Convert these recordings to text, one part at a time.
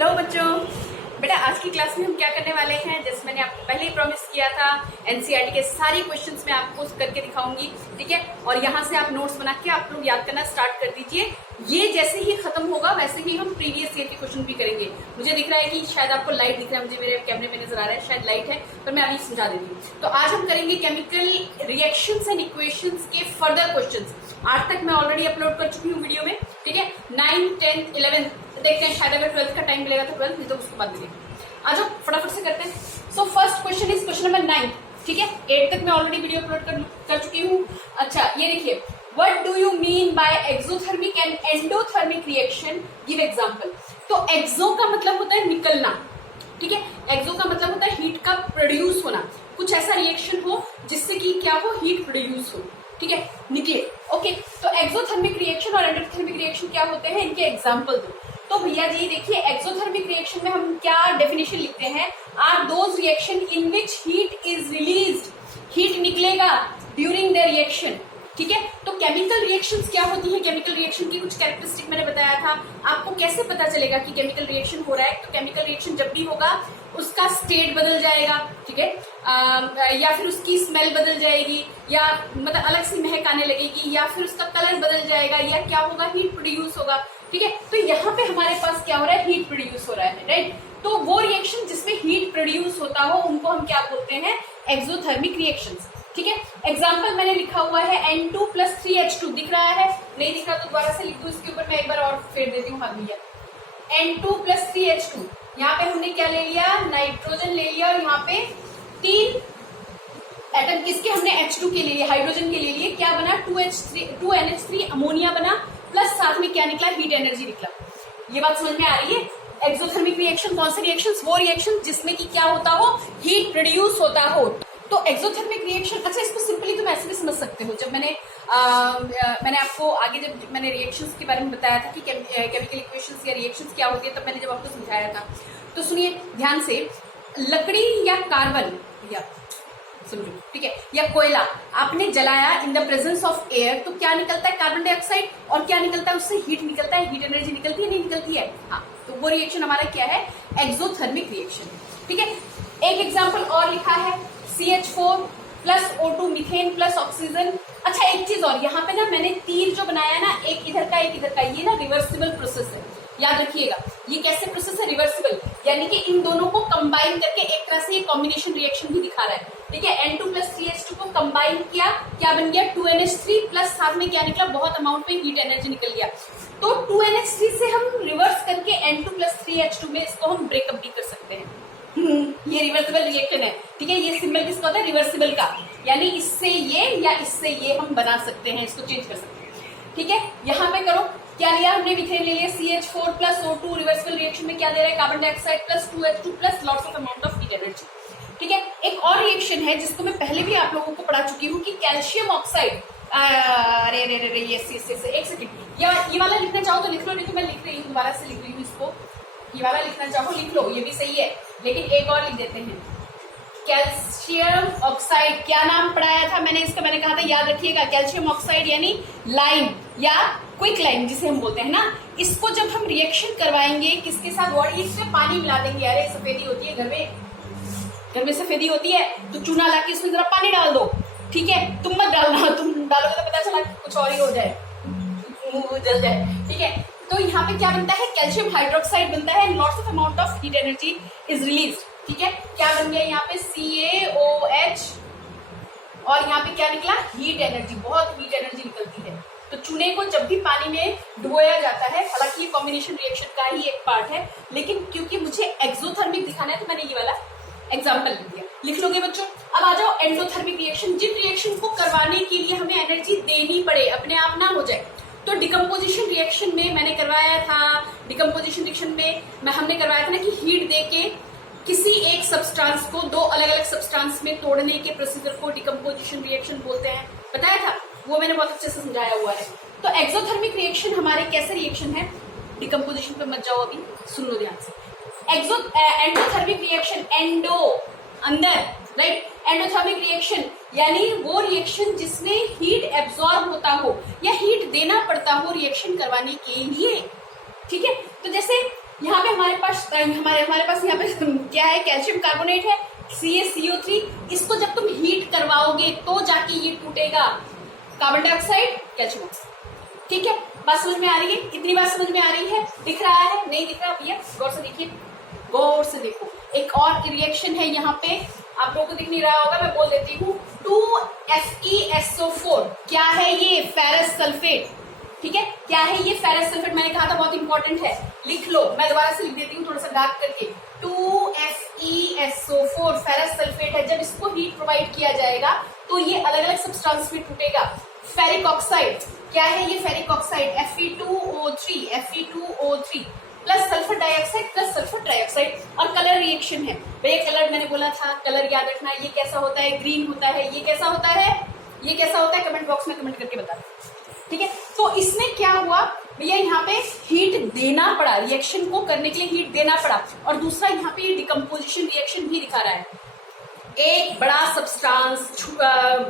Hello बच्चों, बेटा आज की क्लास में हम क्या करने वाले हैं, जैसे मैंने आपको पहले ही प्रॉमिस किया था, एनसीईआरटी के सारी क्वेश्चंस मैं आपको करके दिखाऊंगी, ठीक है। और यहाँ से आप नोट्स बना के आप लोग याद करना स्टार्ट कर दीजिए। ये जैसे ही खत्म होगा वैसे ही हम प्रीवियस ईयर के क्वेश्चन भी करेंगे। मुझे दिख रहा है कि शायद आपको लाइट दिख रहा है, मुझे मेरे कैमरे में नजर आ रहा है शायद लाइट है, पर मैं अभी समझा देती हूँ। तो आज हम करेंगे केमिकल रिएक्शंस एंड इक्वेशंस के फर्दर क्वेश्चंस। आज तक मैं ऑलरेडी अपलोड कर चुकी हूँ वीडियो में, ठीक है। 9, 10, 11 देखते हैं, शायद अगर 12th का टाइम मिलेगा तो 12th, नहीं तो उसके बाद मिलेगा। आ जाओ फटाफट से करते हैं। So first question is question number 9, ठीक है। 8 तक मैं ऑलरेडी वीडियो अपलोड कर चुकी हूँ। अच्छा ये देखिए, what do you mean by exothermic and endothermic reaction, give example. तो एक्सो का मतलब होता है निकलना, ठीक है। एक्सो का मतलब होता है हीट का प्रोड्यूस होना, कुछ ऐसा रिएक्शन हो जिससे कि क्या हो, हीट प्रोड्यूस हो, ठीक है, निकले। ओके, तो एक्सोथर्मिक रिएक्शन और एंडोथर्मिक रिएक्शन क्या होते हैं, इनके एग्जांपल दो। तो भैया जी देखिए, एक्सोथर्मिक रिएक्शन में हम क्या डेफिनेशन लिखते हैं, are those reaction in which heat is released, heat निकलेगा ड्यूरिंग द रिएक्शन, ठीक है। तो केमिकल रिएक्शंस क्या होती है, केमिकल रिएक्शन की कुछ कैरेक्टरिस्टिक मैंने बताया था। आपको कैसे पता चलेगा कि केमिकल रिएक्शन हो रहा है, तो केमिकल रिएक्शन जब भी होगा उसका स्टेट बदल जाएगा, ठीक है, या फिर उसकी स्मेल बदल जाएगी, या मतलब अलग सी महक आने लगेगी, या फिर उसका कलर बदल जाएगा, या क्या होगा, हीट प्रोड्यूस होगा, ठीक है। तो यहाँ पे हमारे पास क्या हो रहा है, हीट प्रोड्यूस हो रहा है, राइट। तो वो रिएक्शन जिसमें हीट प्रोड्यूस होता हो उनको हम क्या बोलते हैं, एक्सोथर्मिक रिएक्शंस, ठीक है। एग्जाम्पल मैंने लिखा हुआ है N2 + 3H2, दिख रहा है, नहीं दिख रहा तो दोबारा से लिख दूं, इसके ऊपर मैं एक बार और फेर देती हूँ, हाँ भैया। N2 + 3H2, यहाँ पे हमने क्या ले लिया, नाइट्रोजन ले लिया, और यहाँ पे 3 एटम किसके हमने H2 के ले लिए, हाइड्रोजन के ले लिए, क्या बना 2NH3 अमोनिया बना, प्लस साथ में क्या निकला, हीट एनर्जी निकला। ये बात समझ में आ रही है। एक्सोथर्मिक रिएक्शन कौन से रिएक्शंस, वो रिएक्शन जिसमें कि क्या होता हो, हीट प्रोड्यूस होता हो, तो एक्सोथर्मिक रिएक्शन। अच्छा इसको सिंपली तुम ऐसे भी समझ सकते हो, जब मैंने आपको आगे जब मैंने रिएक्शंस के बारे में बताया था कि केमिकल इक्वेशंस या रिएक्शंस क्या होती है, तब मैंने जब आपको समझाया था, तो सुनिए ध्यान से, लकड़ी या कार्बन या समझो, ठीक है, या कोयला आपने जलाया in the presence of air, तो क्या निकलता है, कार्बन डाइऑक्साइड, और क्या निकलता है उससे, हीट निकलता है, हीट एनर्जी निकलती है, नहीं निकलती है, हाँ। तो वो रिएक्शन हमारा क्या है, एक्सोथर्मिक रिएक्शन, ठीक है। एक एग्जांपल और लिखा है, CH4 + O2 मीथेन + ऑक्सीजन। अच्छा एक चीज और, यहाँ पे ना मैंने तीर जो बनाया ना, एक इधर का एक इधर का, ये ना रिवर्सिबल प्रोसेस है, याद रखिएगा। ये कैसे प्रोसेस है, रिवर्सिबल, यानी कि इन दोनों को कंबाइन करके एक तरह से ये कॉम्बिनेशन रिएक्शन भी दिखा रहा है, ठीक है। N2 + 3H2 को कंबाइन किया, क्या बन गया, 2NH3 प्लस साथ में क्या निकला, बहुत अमाउंट में हीट एनर्जी निकल गया। तो 2NH3 से हम रिवर्स करके N2 + 3H2 में इसको हम ब्रेकअप भी कर सकते हैं। ये रिवर्सिबल रिएक्शन है, ठीक है। ये सिंबल किसका होता है, रिवर्सिबल का, यानी इससे ये या इससे ये हम बना सकते हैं, इसको चेंज कर सकते हैं, ठीक है। यहाँ पे करो, क्या लिया हमने, मीथेन ले लिया, CH4 + O2 रिवर्सिबल रिएक्शन में क्या दे रहा है, carbon dioxide + 2H2 + lots of amount of heat energy, ठीक है। एक और रिएक्शन है जिसको मैं पहले भी आप लोगों को पढ़ा चुकी हूँ कि कैल्शियम ऑक्साइड, अरे रे रे यस, एक सेकेंड, ये वाला लिखना चाहो तो लिख लो, नहीं तो मैं लिख रही हूँ, दोबारा से लिख रही हूँ इसको, ये वाला लिखना चाहो लिख लो, ये भी सही है, लेकिन एक और लिख देते हैं, कैल्शियम ऑक्साइड। क्या नाम पढ़ाया था मैंने इसका, मैंने कहा था याद रखिएगा, कैल्शियम ऑक्साइड यानी लाइम या क्विक लाइम जिसे हम बोलते हैं ना। इसको जब हम रिएक्शन करवाएंगे किसके साथ, वाटर, इसमें पानी मिला देंगे, अरे सफेदी होती है घर में सफेदी होती है, तो चूना लाके इसमें जरा पानी डाल दो, ठीक है। तुम मत डालना, तुम डालोगे तो पता चला कुछ और ही हो जाए, मुंह जल जाए, ठीक है। तो यहाँ पे क्या बनता है, कैल्शियम हाइड्रोक्साइड बनता है, lots of amount of heat energy is release, ठीक है। क्या बन गया यहाँ पे, CaOH, और यहाँ पे क्या निकला, हीट एनर्जी, बहुत हीट एनर्जी निकलती है। तो चूने को जब भी पानी में डुबोया जाता है, हालांकि ये कॉम्बिनेशन रिएक्शन का ही एक पार्ट है, लेकिन क्योंकि मुझे एक्सोथर्मिक दिखाना है तो मैंने ये वाला एग्जाम्पल लिख दिया, लिख लोगे बच्चों। अब आ जाओ एंडोथर्मिक रिएक्शन, जिन रिएक्शन को करवाने के लिए हमें एनर्जी देनी पड़े, अपने आप ना हो जाए। तो डिकम्पोजिशन रिएक्शन में मैंने करवाया था, डिकम्पोजिशन रिएक्शन में हमने करवाया था ना कि हीट दे के किसी एक सब्सटेंस को दो अलग अलग सब्सटेंस में तोड़ने के प्रोसीजर को डिकम्पोजिशन रिएक्शन बोलते हैं, बताया था, वो मैंने बहुत अच्छे से समझाया हुआ है। तो एक्सोथर्मिक रिएक्शन हमारे कैसे रिएक्शन है, डिकम्पोजिशन पे मत जाओ, अभी सुन लो ध्यान से। एंडोथर्मिक रिएक्शन, एंडो अंदर, राइट, एंडोथर्मिक रिएक्शन यानी वो रिएक्शन जिसमें हीट एब्जॉर्ब होता हो या हीट देना पड़ता हो रिएक्शन करवाने के लिए, ठीक है। तो जैसे यहाँ पे हमारे पास यहाँ पे क्या है, कैल्शियम कार्बोनेट है, CaCO3। इसको जब तुम हीट करवाओगे तो जाके ये टूटेगा, कार्बन डाइऑक्साइड कैल्शियम ऑक्साइड। ठीक है, बात समझ में आ रही है? इतनी बात समझ में आ रही है? दिख रहा है, नहीं दिख रहा भैया? गौर से देखिए, गौर से देखो। एक और रिएक्शन है यहाँ पे, आप लोगों को दिख नहीं रहा होगा, मैं बोल देती हूँ। 2FeSO4 क्या है ये? Ferrous sulphate. ठीक है, क्या है ये? Ferrous sulphate. मैंने कहा था बहुत इंपॉर्टेंट है, लिख लो। मैं दोबारा से लिख देती हूँ थोड़ा सा डार्क करके। 2FeSO4 फेरस सल्फेट है। जब इसको हीट प्रोवाइड किया जाएगा तो ये अलग अलग सब्सटेंस में टूटेगा। फेरिक ऑक्साइड क्या है ये? Ferric oxide Fe2O3 plus sulphur dioxide plus sulphur trioxide. और कलर रिएक्शन है भैया। कलर मैंने बोला था, कलर याद रखना। ये कैसा होता है? ग्रीन होता है। ये कैसा होता है? ये कैसा होता है? कमेंट बॉक्स में कमेंट करके बता। ठीक है, तो इसमें क्या हुआ भैया? यहाँ पे हीट देना पड़ा, रिएक्शन को करने के लिए हीट देना पड़ा। और दूसरा यहाँ पे डिकम्पोजिशन रिएक्शन भी दिखा रहा है। एक बड़ा सब्सटेंस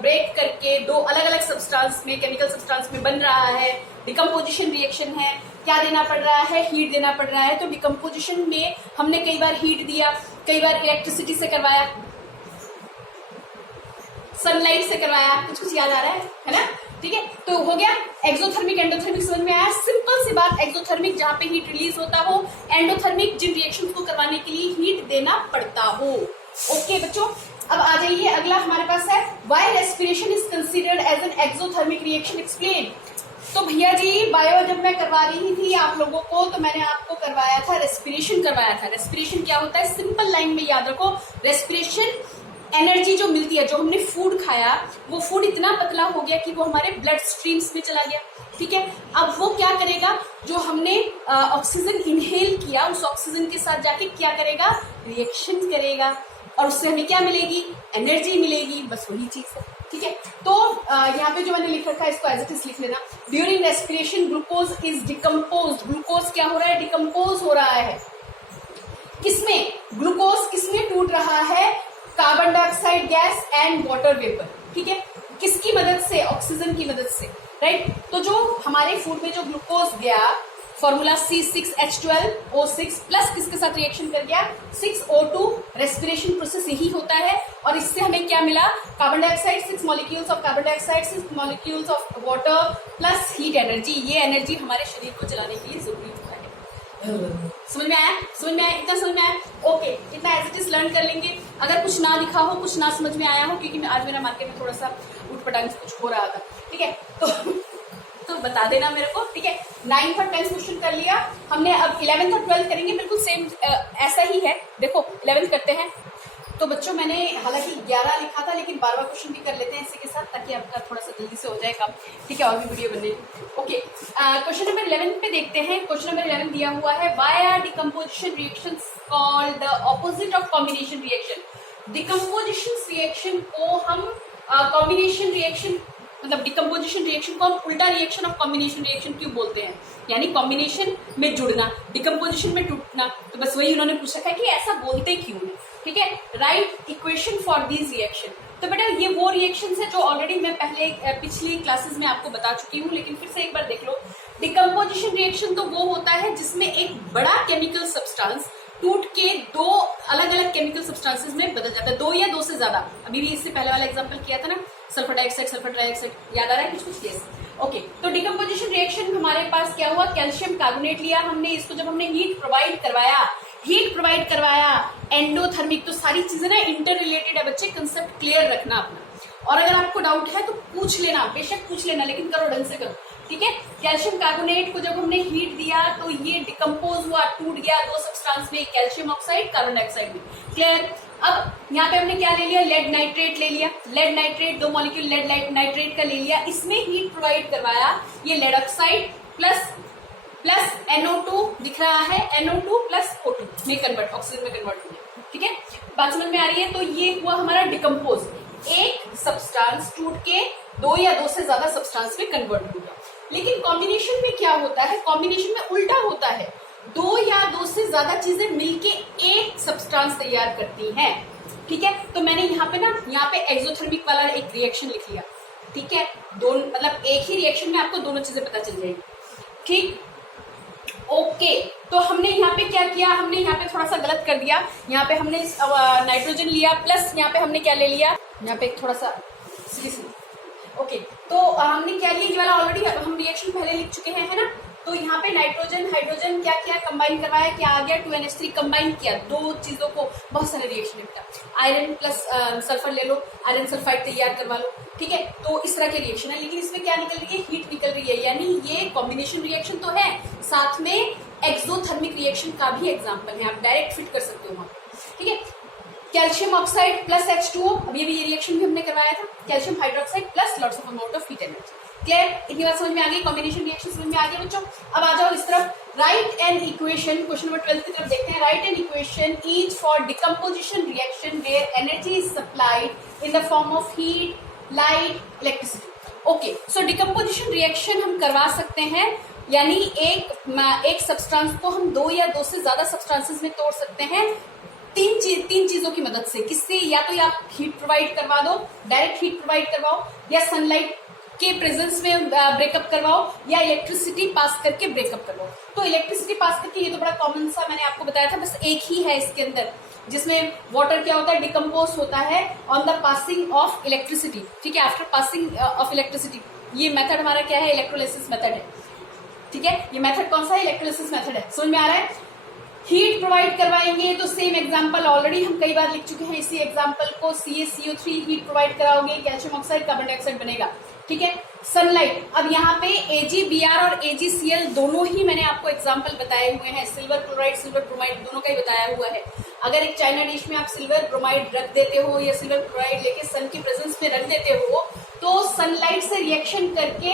ब्रेक करके दो अलग अलग सब्सटेंस में, केमिकल सब्सटेंस में बन रहा है। डिकम्पोजिशन रिएक्शन है। क्या देना पड़ रहा है? हीट देना पड़ रहा है। तो डिकम्पोजिशन में हमने कई बार हीट दिया, कई बार इलेक्ट्रिसिटी से करवाया, सनलाइट से करवाया। कुछ याद आ रहा है ना? ठीक है, तो हो गया एक्सोथर्मिक एंडोथर्मिक। समझ में आया? सिंपल सी बात, एक्सोथर्मिक जहां पे हीट रिलीज होता हो, एंडोथर्मिक जिन रिएक्शंस को करवाने के लिए हीट देना पड़ता हो। ओके बच्चों, अब आ जाइए, अगला हमारे पास है why respiration is considered as an exothermic reaction, explain. तो भैया जी, बायो जब मैं करवा रही थी आप लोगों को, तो मैंने आपको करवाया था, रेस्पिरेशन करवाया था। रेस्पिरेशन क्या होता है? सिंपल लाइन में याद रखो, रेस्पिरेशन एनर्जी जो मिलती है, जो हमने फूड खाया वो फूड इतना पतला हो गया कि वो हमारे ब्लड स्ट्रीम्स में चला गया। ठीक है, अब वो क्या करेगा? जो हमने ऑक्सीजन इनहेल किया, उस ऑक्सीजन के साथ जाके क्या करेगा? रिएक्शन करेगा, और उससे हमें क्या मिलेगी? एनर्जी मिलेगी। बस वही चीज है। ठीक है, तो यहाँ पे जो मैंने लिख रखा है इसको एज इट इज लिख लेना। During respiration glucose is decompose. Glucose क्या हो रहा है? डिकम्पोज हो रहा है। किसमें? ग्लूकोज किसमें टूट रहा है? Carbon dioxide gas and water vapour. ठीक है, किसकी मदद से? ऑक्सीजन की मदद से, राइट। तो जो हमारे फूड में जो ग्लूकोज गया, फॉर्मूला C6H12O6 प्लस किसके साथ रिएक्शन कर गया? 6O2। रेस्पिरेशन प्रोसेस यही होता है। और इससे हमें क्या मिला? Carbon dioxide, 6 molecules of carbon dioxide, 6 molecules of water plus heat energy. ये एनर्जी हमारे शरीर को चलाने के लिए जरूरी होता है। समझ में आया? समझ में आया? इतना समझ में आया? ओके, इतना एज इट इज लर्न कर लेंगे। अगर कुछ ना लिखा हो, कुछ ना समझ में आया हो, क्योंकि आज मेरा मार्केट में थोड़ा सा उठपटांग कुछ हो रहा था, ठीक है, तो बता देना मेरे को। ठीक है, 9th और 10th क्वेश्चन कर लिया हमने। अब 11th और 12th करेंगे, बिल्कुल सेम ऐसा ही है। देखो 11th करते हैं। तो बच्चों मैंने हालांकि 11 लिखा था, लेकिन 12वां क्वेश्चन भी कर लेते हैं इसी के साथ, ताकि आपका थोड़ा सा जल्दी से हो जाए काम। ठीक है, और भी वीडियो बनने। ओके, क्वेश्चन नंबर 11 पे देखते हैं। क्वेश्चन नंबर 11 दिया हुआ है, why are decomposition reactions called the opposite of combination reaction. Decomposition reaction को हम कॉम्बिनेशन रिएक्शन, मतलब डिकम्पोजिशन रिएक्शन को हम उल्टा रिएक्शन ऑफ कॉम्बिनेशन रिएक्शन क्यों बोलते हैं? यानी कॉम्बिनेशन में जुड़ना, डिकम्पोजिशन में टूटना। तो बस वही उन्होंने पूछ रखा है कि ऐसा बोलते क्यों है। ठीक है, right equation for these reaction. तो बेटा ये वो रिएक्शंस है जो ऑलरेडी मैं पहले पिछली क्लासेस में आपको बता चुकी हूँ, लेकिन फिर से एक बार देख लो। डिकम्पोजिशन रिएक्शन तो वो होता है जिसमें एक बड़ा केमिकल सब्सटेंस टूट के दो अलग अलग केमिकल सब्सटेंसेस में बदल जाता है, दो या दो से ज्यादा। अभी भी इससे पहले वाला एग्जांपल किया था ना, सल्फर डाइऑक्साइड, सल्फर ट्राइऑक्साइड, याद आ रहा है कुछ? यस। ओके, तो डिकम्पोजिशन रिएक्शन हमारे पास क्या हुआ? कैल्शियम कार्बोनेट लिया हमने, इसको जब हमने हीट प्रोवाइड करवाया, एंडोथर्मिक। तो सारी चीजें ना इंटर रिलेटेड है बच्चे, कंसेप्ट क्लियर रखना अपना। और अगर आपको डाउट है तो पूछ लेना, बेशक पूछ लेना, लेकिन करो ढंग से करो। ठीक है, कैल्शियम कार्बोनेट को जब हमने हीट दिया तो ये डिकम्पोज हुआ, टूट गया दो सब्सटेंस में, कैल्शियम ऑक्साइड, कार्बन डाइऑक्साइड में। क्लियर? अब यहाँ पे हमने क्या ले लिया? लेड नाइट्रेट ले लिया। लेड नाइट्रेट, दो मॉलिक्यूल लेड नाइट्रेट का ले लिया, इसमें हीट प्रोवाइड करवाया। ये लेड ऑक्साइड प्लस NO2 दिख रहा है, NO2 प्लस O2 में कन्वर्ट, ऑक्सीजन में कन्वर्ट हो गया। ठीक है, बात समझ में आ रही है? तो ये हुआ हमारा डिकम्पोज, एक सब्सटेंस टूट के दो या दो से ज्यादा सब्सटेंस में कन्वर्ट हो गया। लेकिन कॉम्बिनेशन में क्या होता है? कॉम्बिनेशन में उल्टा होता है, दो या दो से ज्यादा चीजें मिलके एक सब्सटेंस तैयार करती हैं। ठीक है, तो मैंने यहाँ पे एक्सोथर्मिक वाला एक रिएक्शन लिख लिया। ठीक है, दोनों मतलब एक ही रिएक्शन में आपको दोनों चीजें पता चल जाएगी। ठीक, ओके तो हमने यहाँ पे क्या किया, हमने यहाँ पे थोड़ा सा गलत कर दिया। यहाँ पे हमने नाइट्रोजन लिया प्लस यहाँ पे हमने क्या ले लिया, यहाँ पे थोड़ा सा ओके तो हमने क्या लिया, ये वाला ऑलरेडी हम रिएक्शन पहले लिख चुके हैं, है ना। तो यहाँ पे नाइट्रोजन हाइड्रोजन क्या किया, कंबाइन करवाया, क्या आ गया 2NH3 कंबाइन किया, दो चीजों को, बहुत सारे रिएक्शन निपटा। आयरन प्लस सल्फर ले लो, आयरन सल्फाइड तैयार करवा लो, ठीक है। तो इस तरह के रिएक्शन है, लेकिन इसमें क्या निकल रही है, हीट निकल रही है, यानी ये कॉम्बिनेशन रिएक्शन तो है, साथ में एक्सोथर्मिक रिएक्शन का भी एग्जाम्पल है, आप डायरेक्ट फिट कर सकते हो वहां, ठीक है। कैल्शियम ऑक्साइड प्लस H2O, अभी ये रिएक्शन भी हमने करवाया था, calcium hydroxide plus lots of amount of heat energy. Clear, इतनी बात समझ में आ गई, कॉम्बिनेशन रिएक्शन समझ में आ गया बच्चों। अब आ जाओ इस तरफ, write an equation, question number 12 की तरफ देखते हैं। Write an equation is for decomposition reaction where energy is supplied in the form of heat, light, electricity. Okay, so decomposition reaction हम करवा सकते हैं, यानी एक सब्सटेंस को हम दो या दो से ज्यादा सब्सटेंसेस में तोड़ सकते हैं तीन चीजों की मदद से। किससे, या तो आप हीट प्रोवाइड करवा दो, डायरेक्ट हीट प्रोवाइड करवाओ, या सनलाइट के प्रेजेंस में ब्रेकअप करवाओ, या इलेक्ट्रिसिटी पास करके ब्रेकअप करवाओ। तो इलेक्ट्रिसिटी पास करके, ये तो बड़ा कॉमन सा मैंने आपको बताया था, बस एक ही है इसके अंदर, जिसमें वाटर क्या होता है, डिकम्पोज होता है on the passing of electricity, ठीक है, आफ्टर पासिंग ऑफ इलेक्ट्रिसिटी। ये मेथड हमारा क्या है, इलेक्ट्रोलिसिस मेथड है, ठीक है। ये मेथड कौन सा है, इलेक्ट्रोलिसिस मेथड है, समझ में आ रहा है। हीट प्रोवाइड करवाएंगे तो सेम एग्जांपल ऑलरेडी हम कई बार लिख चुके हैं, इसी एग्जांपल को CaCO3 हीट प्रोवाइड कराओगे, कैल्शियम ऑक्साइड कार्बन डाइऑक्साइड बनेगा, ठीक है। सनलाइट, अब यहाँ पे AgBr और AgCl दोनों ही मैंने आपको एग्जांपल बताए हुए हैं, सिल्वर क्लोराइड सिल्वर ब्रोमाइड दोनों का ही बताया हुआ है। अगर एक चाइना डिश में आप सिल्वर ब्रोमाइड रख देते हो या सिल्वर क्लोराइड लेके सन की प्रेजेंस में रख देते हो, तो सनलाइट से रिएक्शन करके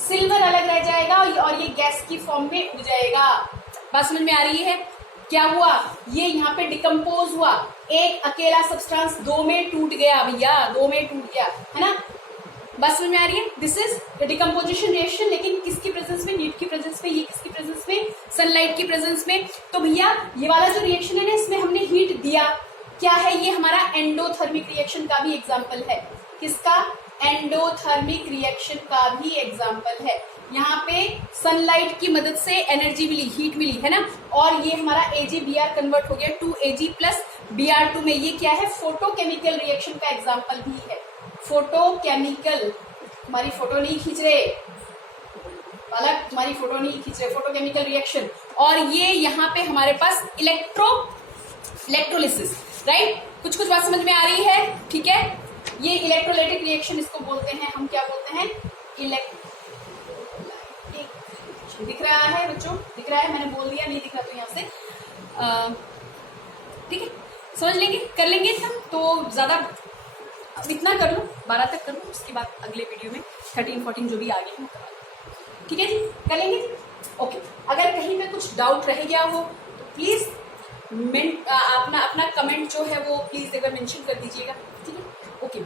सिल्वर अलग रह जाएगा और ये गैस की फॉर्म में उग जाएगा। बात समझ में आ रही है, क्या हुआ, ये यहाँ पे डिकम्पोज हुआ, एक अकेला सब्सटेंस दो में टूट गया भैया, दो में टूट गया, है ना। बस समझ में आ रही है, दिस इज डिकम्पोजिशन रिएक्शन, लेकिन किसकी प्रेजेंस में, हीट की प्रेजेंस में, ये किसकी प्रेजेंस में, सनलाइट की प्रेजेंस में। तो भैया ये वाला जो रिएक्शन है ना, इसमें हमने हीट दिया, क्या है, ये हमारा एंडोथर्मिक रिएक्शन का भी एग्जाम्पल है। किसका, एंडोथर्मिक रिएक्शन का भी एग्जाम्पल है। यहाँ पे सनलाइट की मदद से एनर्जी मिली, हीट मिली, है ना, और ये हमारा AgBr कन्वर्ट हो गया 2Ag प्लस Br2 में। ये क्या है, फोटोकेमिकल रिएक्शन का एग्जाम्पल भी है। फोटोकेमिकल, तुम्हारी फोटो नहीं खींच रहे बालक, तुम्हारी फोटो नहीं खींच रहे, फोटोकेमिकल रिएक्शन। और ये यहाँ पे हमारे पास इलेक्ट्रोलिसिस, राइट, कुछ बात समझ में आ रही है, ठीक है। ये इलेक्ट्रोलाइटिक रिएक्शन इसको बोलते हैं, हम क्या बोलते हैं, दिख रहा है बच्चों, दिख रहा है, मैंने बोल दिया, नहीं दिख रहा तो यहाँ से ठीक है, समझ लेंगे, कर लेंगे हम। तो ज्यादा अब इतना कर लो, 12 तक कर लो, उसके बाद अगले वीडियो में 13, 14 जो भी आगे हम करा लो, ठीक है जी, कर लेंगे जी। ओके, अगर कहीं पे कुछ डाउट रह गया हो तो प्लीज अपना कमेंट जो है वो प्लीज एक बार मेंशन कर दीजिएगा, ठीक है। ओके।